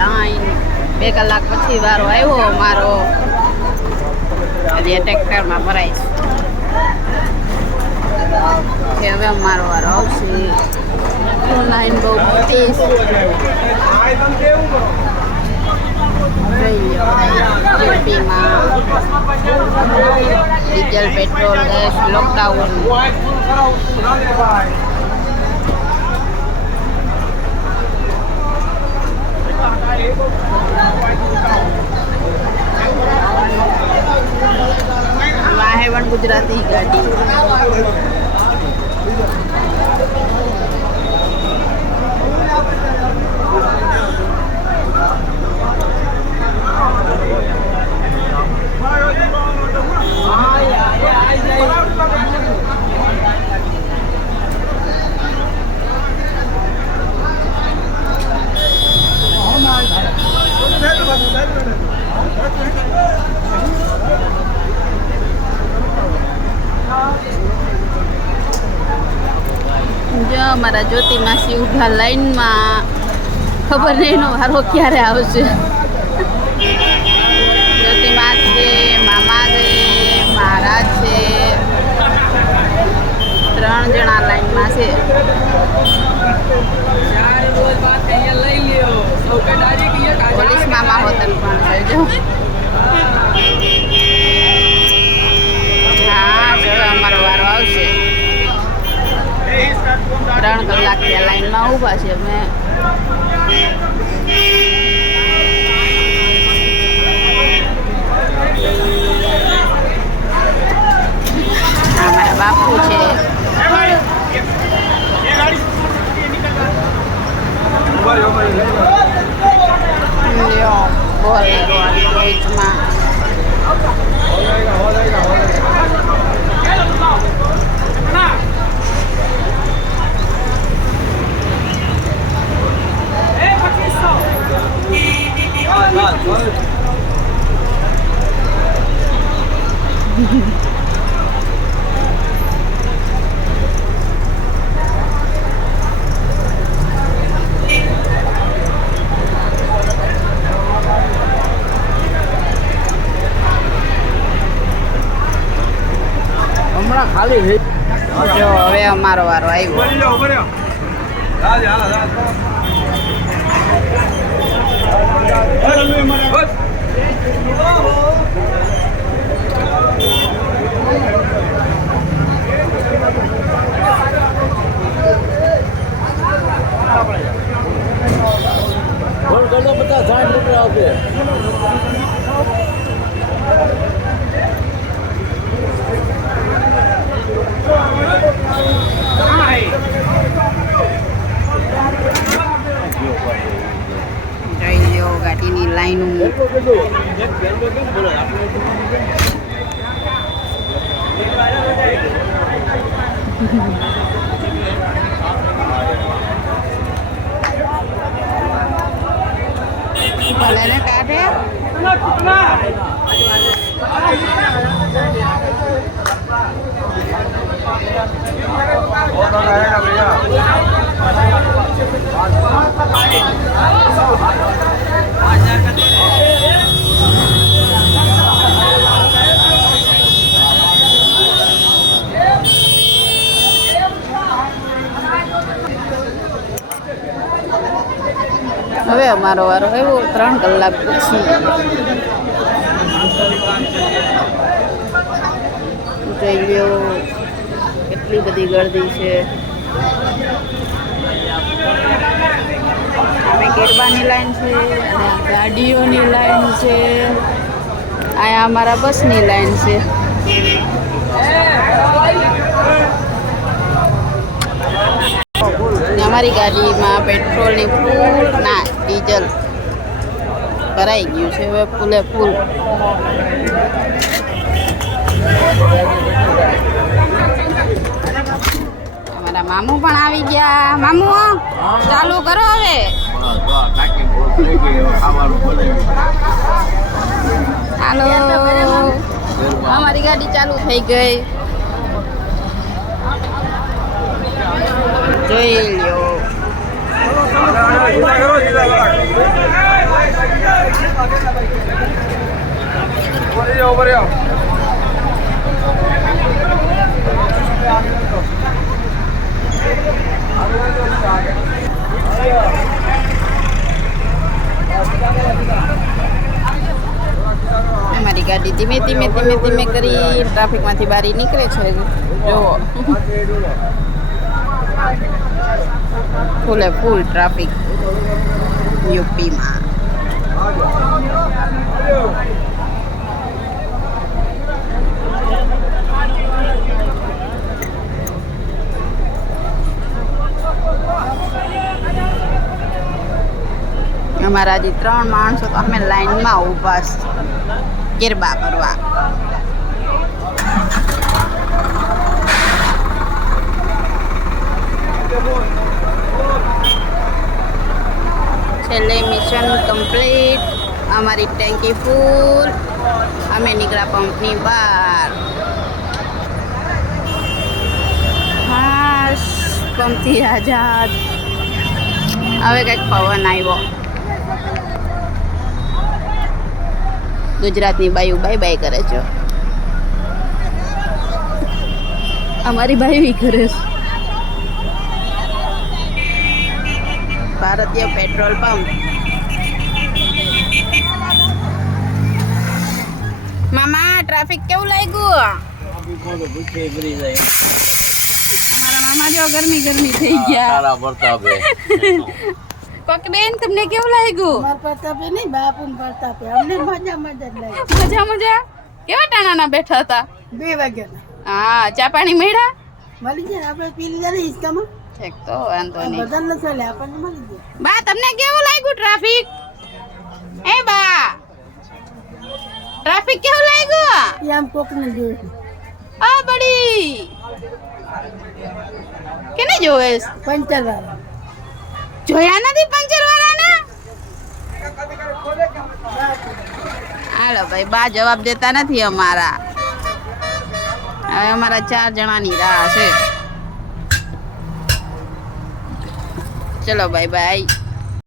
Line 2 કલાક પછી વારો આવ્યો મારો. હજી ટ્રેક્ટરમાં ભરાઈશ કે હવે અમારો વારો આવશે. લાઈન બહુ મોટી યુપીમાં ડીઝલ પેટ્રોલ ગેસ લોકડાઉન. વાહેવણ ગુજરાતી ગાડી. જો અમારા જ્યોતિ માસી ઊભા લાઈનમાં. ખબર નહીં એનો વારો ક્યારે આવશે. જ્યોતિ મા છે, મામા છે, મહારાજ છે, 3 જણા લાઈનમાં છે. પોલીસ મામા હોતન પણ છે જો. હા હવે અમારો વારો આવશે. 3 કલાક ત્યાં લાઈનમાં ઊભા છે અમે. અમારા બાપુ છે. ખાલી જો હવે અમારો વારો આવ્યો. બધા 60 લીટર આવશે. જોઈ લો ગાડીની લાઈન. ભલે કાઢે. હવે અમારો વારો આવ્યો 3 કલાક પછી. જોઈ લો કેટલી બધી ગળદી છે. અમે ગરબાની લાઈન છે અને ગાડીઓની લાઈન છે. અહીંયા અમારા બસની લાઈન છે. અમારી ગાડીમાં પેટ્રોલની ફૂલ ના ડીઝલ ભરાઈ ગયું છે હવે ફૂલે ફૂલ. અમારા મામુ પણ આવી ગયા. મામુ ચાલુ કરો હવે. હાલો અમારી ગાડી ચાલુ થઈ ગઈ. જોઈ લ્યો. અમારી ગાડી ધીમે ધીમે ધીમે ધીમે કરી ટ્રાફિકમાંથી બહાર નીકળે છે જુઓ ફૂલે ફૂલ ટ્રાફિક યુપીમાં અમારા હજી 3 માણસો તો અમે લાઈનમાં ઊભા છે ગરબા કરવા. છેલ્લે મિશન કમ્પ્લીટ. અમારી ટેન્કી ફૂલ. અમે નીકળ્યા પંપની બહાર. હાશ પંપથી આઝાદ. હવે કંઈક પવન આવ્યો. ગુજરાતની બાયુ બાય બાય કરે છે. અમારી બાયુ ઈ કરે છે. ભારતીય પેટ્રોલ પંપ. મામા ટ્રાફિક કેવું લાગ્યું? અમારા મામા જો ગરમી ગરમી થઈ ગયા. તારા પ્રતાપે કોક બેન તમને કેવું લાગ્યું? મારા પ્રતાપે નહીં, બાપુને પ્રતાપે. અમને મજા મજા જ લાગી. મજા મજા. કેવા ટાણાના બેઠા હતા? 2 વાગ્યાના હા, ચા પાણી મળ્યા? મળી જાય ને, આપણે પી લીધા ને હિંચકામાં. ઠીક તો વાંધો નહીં. બધા ન ચાલે, આપણને મળી જાય. બા તમને કેવું લાગ્યું ટ્રાફિક? એ બા ટ્રાફિક કેવું લાગ્યું? એ આમ કોકને જોયું આ બડી કેને જોવેસ? પંચર વાળા. જોયા નથી પંચર વાળાને? હાલો ભાઈ, બા જવાબ દેતા નથી અમારા. હવે અમારા 4 જણાની રાહ છે. ચલો બાય બાય.